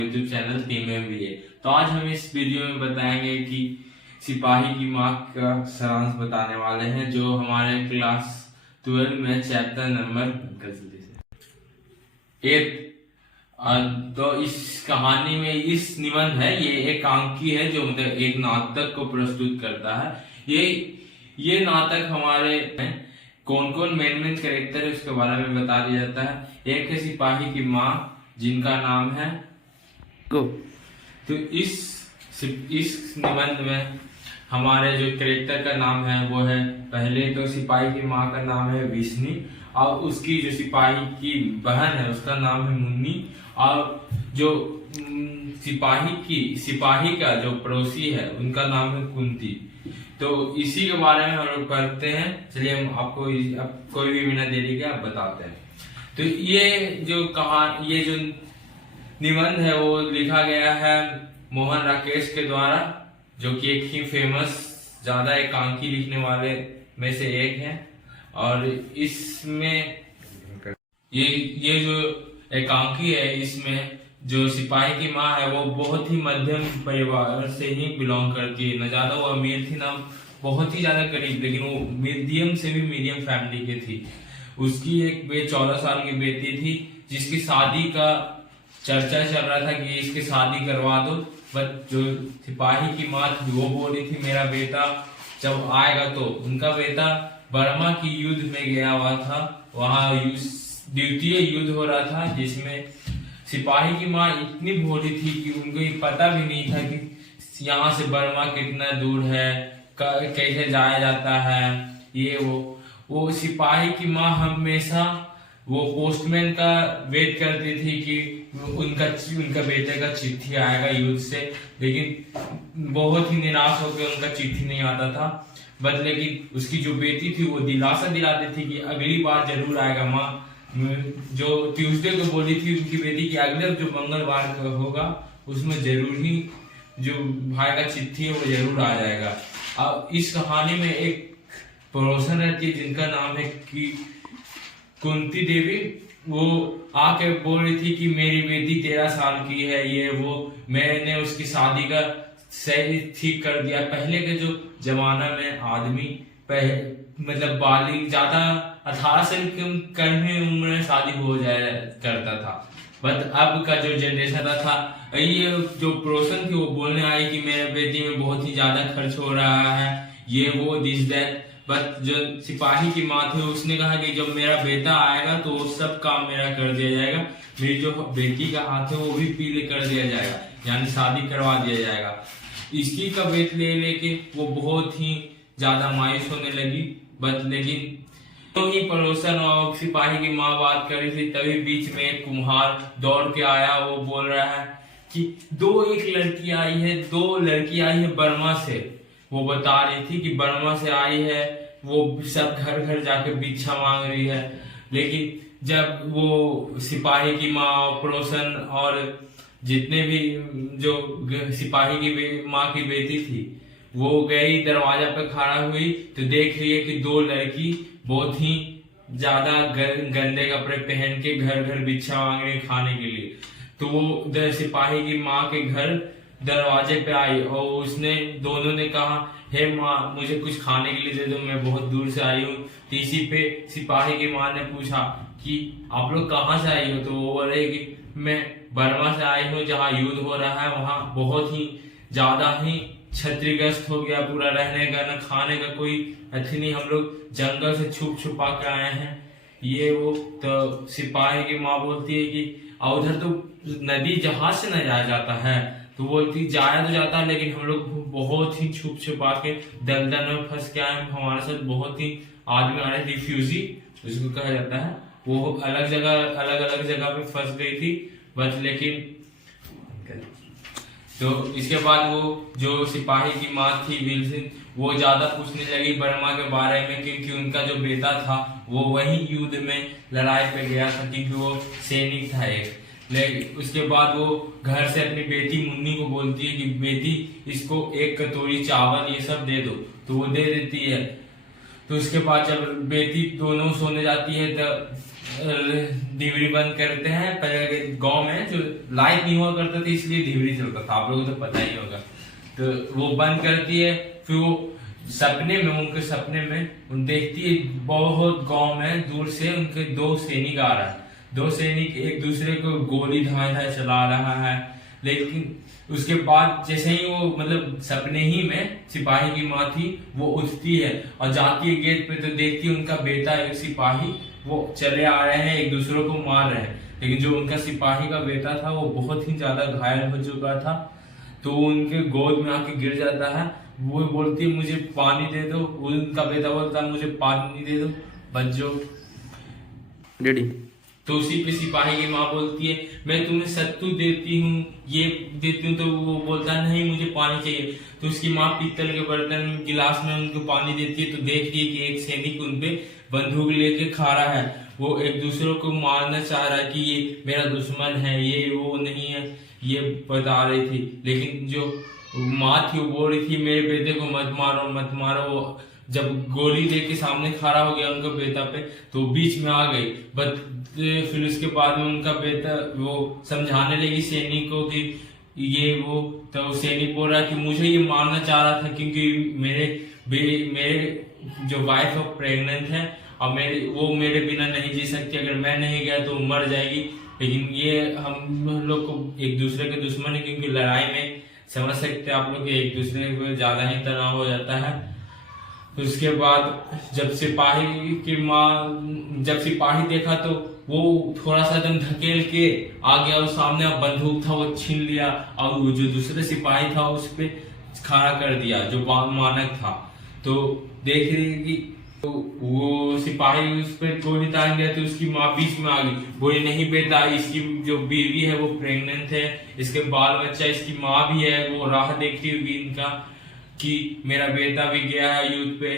YouTube channel team MBA। तो आज हम इस वीडियो में बताएंगे कि सिपाही की माँ का सारांश बताने वाले हैं, जो हमारे क्लास 12 में चैप्टर नंबर 8। तो इस कहानी में इस निबंध है, ये एक अंकी है जो मतलब एक नाटक को प्रस्तुत करता है। ये नाटक हमारे कौन कौन मेन कैरेक्टर है उसके बारे में बता दिया जाता है। एक है सिपाही की माँ जिनका नाम है को। तो इस निबंध में हमारे जो कैरेक्टर का नाम है वो है, पहले तो सिपाही की माँ का नाम है विष्णु, और उसकी जो सिपाही की बहन है उसका नाम है मुन्नी, और जो सिपाही का जो पड़ोसी है उनका नाम है कुंती। तो इसी के बारे में हम लोग पढ़ते हैं। चलिए हम आपको अब कोई भी बिना देरी के आप बताते हैं। तो ये जो निबंध है वो लिखा गया है मोहन राकेश के द्वारा, जो कि एक ही फेमस ज्यादा एकांकी लिखने वाले में से एक है। और इसमें ये जो एकांकी है, इसमें जो सिपाही की माँ है वो बहुत ही मध्यम परिवार से ही बिलोंग करती है। न ज्यादा वो अमीर थी ना बहुत ही ज्यादा गरीब, लेकिन वो मीडियम से भी मीडियम फैमिली की थी। उसकी एक 14 साल की बेटी थी जिसकी शादी का चर्चा चल रहा था कि इसकी शादी करवा दो। बट जो सिपाही की माँ थी वो बोल रही थी मेरा बेटा जब आएगा, तो उनका बेटा बर्मा की युद्ध में गया हुआ था। वहां द्वितीय युद्ध हो रहा था जिसमें सिपाही की माँ इतनी भोली थी कि उनको पता भी नहीं था कि यहाँ से बर्मा कितना दूर है, कैसे जाया जाता है। ये वो सिपाही की माँ हमेशा वो पोस्टमैन का वेट करती थी कि उनका बेटे का चिट्ठी आएगा युद्ध से, लेकिन बहुत ही निराश होकर उनका चिट्ठी नहीं आता था। बट लेकिन उसकी जो बेटी थी वो दिलासा दिलाती थी कि अगली बार जरूर आएगा। माँ जो ट्यूसडे को बोली थी उनकी बेटी की अगले जो मंगलवार का होगा उसमें जरूर ही जो भाई का चिट्ठी है वो जरूर आ जाएगा। अब इस कहानी में एक पड़ोसन रहती है जिनका नाम है कि कुंती देवी। वो आके बोल रही थी कि मेरी बेटी 13 साल की है, ये वो मैंने उसकी शादी का सही ठीक कर दिया। पहले के जो जमाना में आदमी मतलब बालिग ज्यादा 18 से कम ही उम्र में शादी हो जाया करता था। बट अब का जो जनरेशन था, ये जो पड़ोसन थी वो बोलने आई कि मेरे बेटी में बहुत ही ज्यादा खर्च हो रहा है, ये वो दिस दैट। बट जो सिपाही की माँ थी उसने कहा कि जब मेरा बेटा आएगा तो सब काम मेरा कर दिया जाएगा, मेरी जो बेटी का हाथ है वो भी पीले कर दिया जाएगा, यानी शादी करवा दिया जाएगा। इसकी का वेट ले लेके वो बहुत ही ज्यादा मायूस होने लगी। बट लेकिन तो ही पड़ोसन और सिपाही की माँ बात कर रही थी, तभी बीच में एक कुम्हार दौड़ के आया। वो बोल रहा है कि एक लड़की आई है बर्मा से। वो बता रही थी कि बर्मा से आई है, वो सब घर घर जाके भिक्षा मांग रही है। लेकिन जब वो सिपाही की माँ पड़ोसन और जितने भी जो सिपाही की माँ की बेटी थी वो गई दरवाजा पे खड़ा हुई, तो देख रही है कि 2 लड़की बहुत ही ज्यादा गंदे कपड़े पहन के घर घर भिक्षा मांग रही खाने के लिए। तो वो सिपाही की माँ के घर दरवाजे पे आई और उसने दोनों ने कहा हे माँ मुझे कुछ खाने के लिए दे दो, मैं बहुत दूर से आई हूँ। इसी पे सिपाही की माँ ने पूछा कि आप लोग कहाँ से आई हो? तो वो बोल रहे कि मैं बर्मा से आई हूँ जहाँ युद्ध हो रहा है, वहाँ बहुत ही ज्यादा ही क्षतिग्रस्त हो गया, पूरा रहने का न खाने का कोई अच्छी नहीं, हम लोग जंगल से छुपा के आए हैं। ये वो तो सिपाही की माँ बोलती है कि उधर तो नदी जहाज से न जाया जाता है। तो बोलती जाया तो जाता है, लेकिन हम लोग बहुत ही छुपा के दलदल में फंस के आए। हमारे साथ बहुत ही आदमी आ रहे, रिफ्यूजी उसको कहा जाता है। वो अलग अलग जगह पे फंस गई थी। बस लेकिन तो इसके बाद वो जो सिपाही की माँ थी विल्सन, वो ज्यादा पूछने लगी बर्मा के बारे में, क्योंकि उनका जो बेटा था वो वही युद्ध में लड़ाई पे गया था, क्योंकि वो सैनिक था एक। लेकिन उसके बाद वो घर से अपनी बेटी मुन्नी को बोलती है कि बेटी इसको 1 कटोरी चावल ये सब दे दो, तो वो दे देती है। तो उसके बाद जब बेटी दोनों सोने जाती है तो धीवरी बंद करते हैं। पहले गांव में जो लाइट नहीं हुआ करता था इसलिए धीवरी चलता था, आप लोगों को तो पता ही होगा। तो वो बंद करती है, फिर वो उनके सपने में उन देखती है बहुत गांव में दूर से उनके 2 सैनिक आ रहा है। 2 सैनिक एक दूसरे को गोली धाए चला रहा है। लेकिन उसके बाद जैसे ही वो मतलब सपने ही में सिपाही की माँ थी, वो उठती है और जाती है गेट पे, तो देखती है उनका बेटा एक सिपाही वो चले आ रहे हैं, एक दूसरे को मार रहे हैं। लेकिन जो उनका सिपाही का बेटा था वो बहुत ही ज्यादा घायल हो चुका था, तो वो उनके गोद में आके गिर जाता है। वो बोलती है मुझे पानी दे दो, उनका बेटा बोलता है मुझे पानी दे दो, बच जाओ डैडी। तो उसी पे सिपाही की माँ बोलती है मैं तुम्हें सत्तू देती हूँ, ये देती हूँ। तो वो बोलता है नहीं मुझे पानी चाहिए। तो उसकी माँ पीतल के बर्तन गिलास में उनको पानी देती है, तो देख रही है कि एक सैनिक उनपे बंदूक लेके खड़ा है। वो एक दूसरे को मारना चाह रहा है कि ये मेरा दुश्मन है, ये वो नहीं है, ये बता रही थी। लेकिन जो माँ थी वो बोल रही थी मेरे बेटे को मत मारो मत मारो। जब गोली लेके सामने खड़ा हो गया उनका बेटा पे, तो बीच में आ गई। बट फिर उसके बाद में उनका बेटा वो समझाने लगी सैनिक को कि ये वो, तो सैनिक बोल रहा है कि मुझे ये मारना चाह रहा था क्योंकि मेरे जो वाइफ है प्रेग्नेंट है और वो मेरे बिना नहीं जी सकती, अगर मैं नहीं गया तो मर जाएगी। लेकिन ये हम लोग को एक दूसरे के दुश्मन है, क्योंकि लड़ाई में समझ सकते हैं आप लोग एक दूसरे को ज्यादा ही तनाव हो जाता है। उसके बाद जब सिपाही देखा तो वो थोड़ा सा एकदम धकेल के आ गया, और सामने बंदूक था वो छीन लिया और वो जो दूसरे सिपाही था उस पे खड़ा कर दिया जो मानक था। तो देख रही कि तो वो सिपाही उस पर गोली तान गया, तो उसकी माँ बीच में आ गई, बोली नहीं बेटा, इसकी जो बीवी है वो प्रेग्नेंट है, इसके बाल बच्चा, इसकी माँ भी है, वो राह देखती हुई इनका कि मेरा बेटा भी गया है युद्ध पे।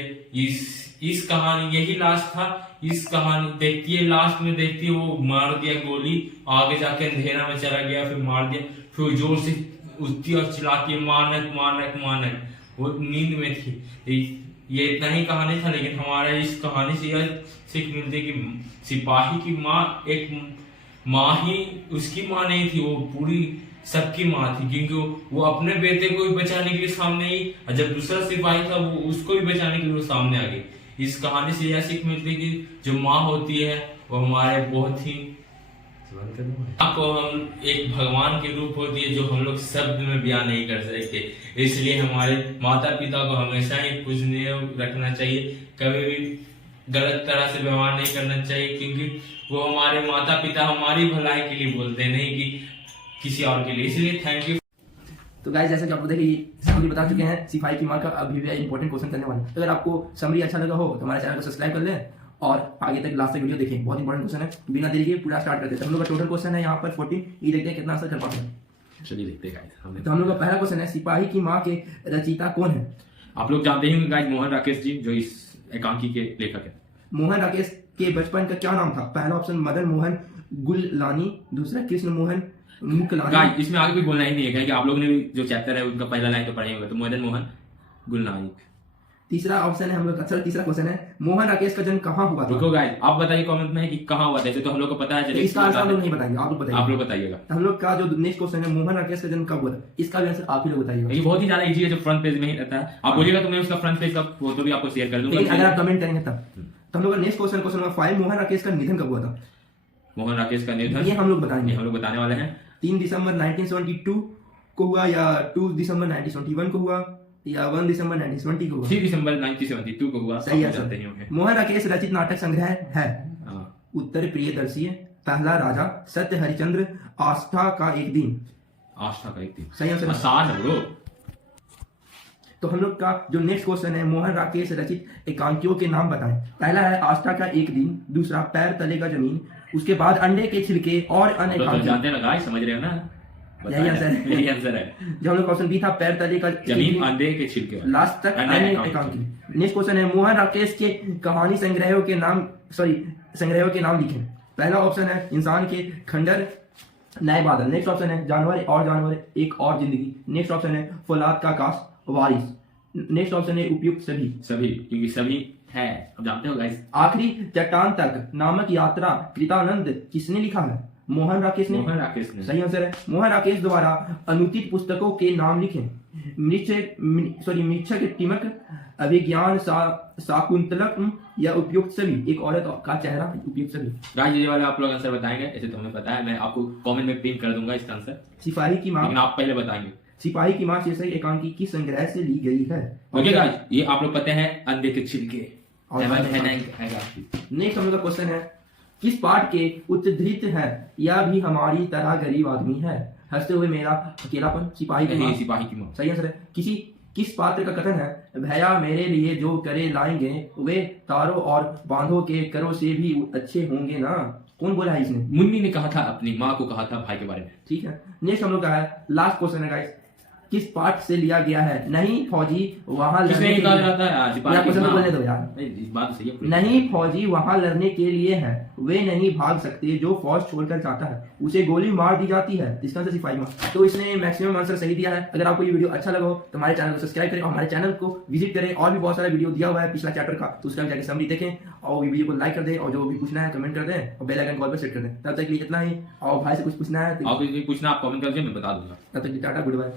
इस कहानी यही लास्ट था। इस कहानी देखती है, लास्ट में देखती है वो मार दिया गोली, आगे जाके अंधेरा में चला गया, फिर मार दिया। फिर जोर से उठती और चिल्लाती है मानक मानक मानक, वो नींद में थी। ये इतना ही कहानी था, लेकिन हमारा इस कहानी से यह सीख मिलती है कि सिपाही की माँ एक माँ ही उसकी माँ नहीं थी, वो पूरी सबकी माँ थी, क्योंकि वो अपने बेटे को भी बचाने के लिए सामने आई, और जब दूसरा सिपाही था वो उसको भी बचाने के लिए सामने आ गई। इस कहानी से यह सीख मिलती है कि जो माँ होती है वो हमारे बहुत ही माँ को हम एक भगवान के रूप होती है जो हम लोग शब्द में बयान नहीं कर सकते। इसलिए हमारे माता पिता को हमेशा ही पूजनीय रखना चाहिए, कभी भी गलत तरह से व्यवहार नहीं करना चाहिए, क्योंकि वो हमारे माता पिता हमारी भलाई के लिए बोलते हैं, नहीं कि किसी और के लिए। इसलिए थैंक यू। तो गाइस जैसा कि आपको देखिए समरी बता चुके हैं सिपाही की माँ का, अभी भी इंपॉर्टेंट क्वेश्चन करने वाले हैं। तो अगर आपको समरी अच्छा लगा हो तो हमारे चैनल को सब्सक्राइब कर लें और आगे तक लास्ट तक वीडियो देखें, बहुत इंपॉर्टेंट क्वेश्चन है। बिना देरी के पूरा स्टार्ट करते हैं। हम लोग का टोटल क्वेश्चन है यहाँ पर 14, ये देखते हैं कितना आंसर कर पाते हैं। चलिए देखते हैं गाइस। तो हम लोग का पहला क्वेश्चन है सिपाही की माँ के रचयिता कौन है? आप लोग जानते हैं गाइस मोहन राकेश जी, जो इस एकांकी के लेखक है। मोहन राकेश के बचपन का क्या नाम था? पहला ऑप्शन मदन मोहन गुललानी, दूसरा कृष्ण मोहन मुकलानी। इसमें आगे भी बोलना ही नहीं है कि आप लोगों ने भी जो चैप्टर है उनका पहला लाइन तो पढ़ा ही होगा, तो मदन मोहन गुलनानी। तीसरा ऑप्शन है हम लोग का, तीसरा क्वेश्चन है मोहन राकेश का जन्म कहाँ हुआ था? रुको गाइस, आप बताइए कमेंट में कि कहाँ हुआ था। जैसे तो हम लोग को पता है, इसका आंसर हम लोग नहीं बताएंगे, आप लोग बताइए। आप लोग बताइएगा। हम लोग का जो नेक्स्ट क्वेश्चन है मोहन राकेश का जन्म कब हुआ था, इसका भी आंसर आप ही लोग बताइएगा। ये बहुत ही ज्यादा इजी है, जो फ्रंट पेज में ही रहता है। आप बोलिएगा तो मैं उसका फ्रंट पेज का फोटो भी आपको शेयर कर दूंगा, लेकिन अगर आप कमेंट करेंगे तब। तो हम लोग का next question, question number 5, Mohan Rakesh का निधन कब हुआ था? मोहन राकेश का निधन ये हम लोग बताएंगे, हम लोग बताने वाले हैं। 3 दिसंबर 1972 को हुआ, या 2 दिसंबर 1971 को हुआ, या 1 दिसंबर 1920 को हुआ? 3 दिसंबर 1972 को हुआ। सही है। मोहन राकेश रचित नाटक संग्रह है उत्तर प्रियदर्शी, पहला राजा, सत्य हरिचंद्र, आस्था का एक दिन। आस्था का एक दिन सही आंसर आसान है ब्रो। तो हम लोग का जो नेक्स्ट क्वेश्चन है मोहन राकेश रचित एकांकियों के नाम बताएं। पहला है आस्था का एक दिन, दूसरा पैर तले का जमीन, उसके बाद अंडे के छिलके और अन्य एकांकी। जानते हैं ना गाइस, समझ रहे हो ना? यही आंसर है। यही आंसर है। जो हम लोग ऑप्शन बी था पैर तले का जमीन, अंडे के छिलके, लास्ट तक अन्य एकांकी। नेक्स्ट क्वेश्चन है मोहन राकेश के कहानी संग्रहों के नाम लिखें। पहला ऑप्शन है इंसान के खंडर, नए बादल। नेक्स्ट ऑप्शन है जानवर एक और जिंदगी। नेक्स्ट ऑप्शन है फौलाद का आकाश, वारिस। नेक्स्ट ऑप्शन है उपयुक्त सभी, क्योंकि सभी है, अब जानते हो गाइस। आखिरी चट्टान तक नामक यात्रा कृतानंद किसने लिखा है? मोहन राकेश ने। मोहन राकेश ने। सही आंसर है। मोहन राकेश द्वारा अनुदित पुस्तकों के नाम लिखें। मृच्छक टिमक, अभिज्ञान शाकुंतलम या उपयुक्त सभी, एक औरत का चेहरा, उपयुक्त सभी। गाइस ये वाले आप लोग आंसर बताएंगे, ऐसे तो हमें पता है, मैं आपको कमेंट में पिन कर दूंगा इसका आंसर, सिपाही की माँ। लेकिन आप पहले बताएंगे। सिपाही की माँ शीर्षक एकांकी किस संग्रह से ली गई है? ओके गाइस, ये आप लोग पता है अंधे के छिलके। और नेक्स्ट हम लोग का क्वेश्चन है, किस पाठ के उद्धृत है, यह भी हमारी तरह गरीब आदमी है, हंसते हुए मेरा अकेलापन, सिपाही की माँ। सिपाही की माँ। सही आंसर है। किस पात्र का कथन है, भैया मेरे लिए जो करे लाएंगे वे तारों और बांधों के करों से भी अच्छे होंगे ना? कौन बोला है इसने? मुन्नी ने कहा था, अपनी माँ को कहा था भाई के बारे में। ठीक है। नेक्स्ट हम लोग का है, लास्ट क्वेश्चन है गाइस, किस पाठ से लिया गया है? नहीं फौजी वहां लड़ने के लिए। क्वेश्चन तो बोलने दो यार। इस बात सही है। नहीं फौजी वहां लड़ने के लिए है, वे नहीं भाग सकते, जो फौज छोड़कर जाता है उसे गोली मार दी जाती है। इसका आंसर सिपाही माँ। तो इसने मैक्सिमम आंसर सही दिया है। अगर आपको ये वीडियो अच्छा लगा हो तो हमारे चैनल को सब्सक्राइब करें और हमारे चैनल को विजिट करें, और भी बहुत सारा वीडियो दिया हुआ है पिछला चैप्टर का, तो उसका जाकर समरी देखें और वीडियो को लाइक कर दें, और जो भी पूछना है कमेंट कर दें और बेल आइकन कॉल पर सेट कर दें। तब तक के लिए इतना ही, और भाई से कुछ पूछना है तो आप पूछना, आप कमेंट कर दीजिए, मैं बता दूंगा। तब तक टाटा, गुड बाय।